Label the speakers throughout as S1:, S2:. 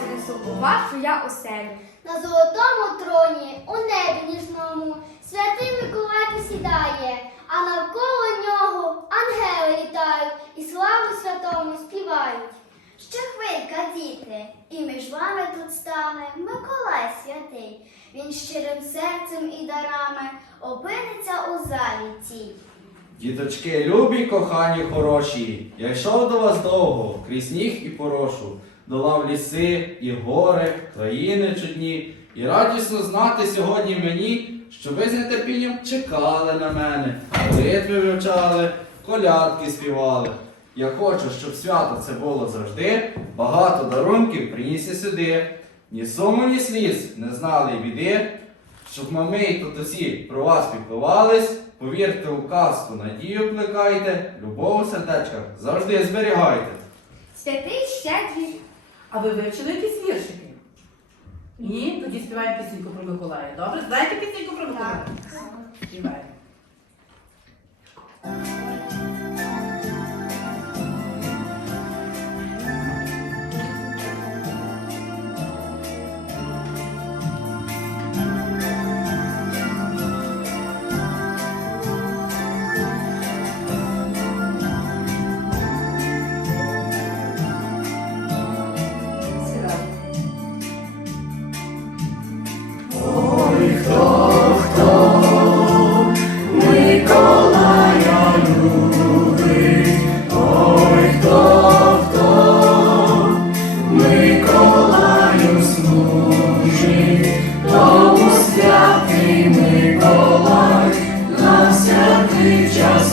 S1: несу, я оселю.
S2: На золотому троні, у небі ніжному, святий Миколай посідає, а навколо нього ангели літають і славу святому співають. Що хвилька, діти, і між вами тут стане Миколай святий. Він щирим серцем і дарами опиниться у залі цій.
S3: Діточки, любі, кохані, хороші, я йшов до вас довго, крізь сніг і порошу, долав ліси і гори, країни чудні, і радісно знати сьогодні мені, що ви з нетерпінням чекали на мене, молитви вивчали, колядки співали. Я хочу, щоб свято це було завжди, багато дарунків приніс сюди. Ні суму, ні сліз не знали біди, щоб мами й татусі про вас піклувались, повірте у казку, надію плекайте, любов у сердечках завжди зберігайте.
S1: Святий щедрий,
S4: А ви вивчили якісь віршики? Ні? Тоді співаємо пісеньку про Миколая. Добре? Знаєте пісеньку про Миколая? Співаємо.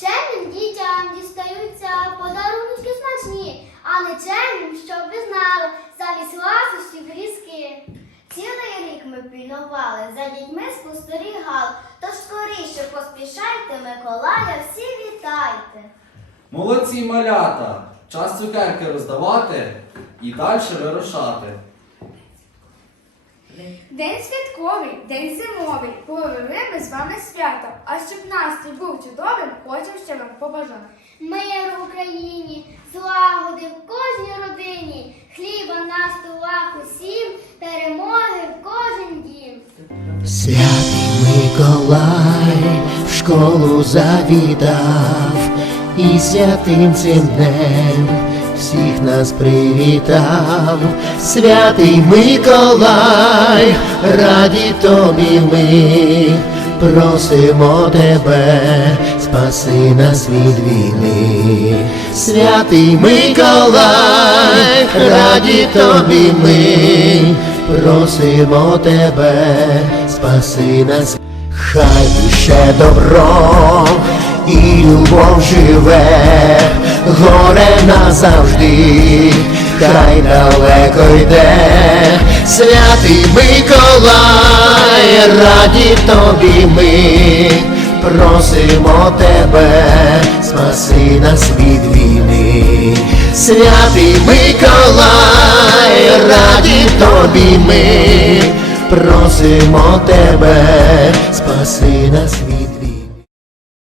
S2: Чемним дітям дістаються подарунки смачні, а не чемним, щоб ви знали, замість ласощів різки. Цілий рік ми пільнували, за дітьми спостерігали, тож скоріше поспішайте, Миколая, всі вітайте.
S3: Молодці малята! Час цукерки роздавати і далі вирушати.
S1: День святковий, день зимовий, провели ми з вами свято. А щоб настрій був чудовим, хочемо ще вам побажати.
S2: Мир в Україні, злагоди в кожній родині, хліба на столах усім, перемоги в кожен дім.
S5: Святий Миколай в школу завітав і святим цим днем всіх нас привітав. Святий Миколай, раді тобі ми, просимо тебе, спаси нас від війни. Святий Миколай, раді тобі ми, просимо тебе, спаси нас. Хай ще добро і любов живе, горе назавжди, хай далеко йде, святий Миколай, раді тобі ми, просимо тебе, спаси нас від війни, святий Миколай, раді тобі ми, просимо тебе, спаси нас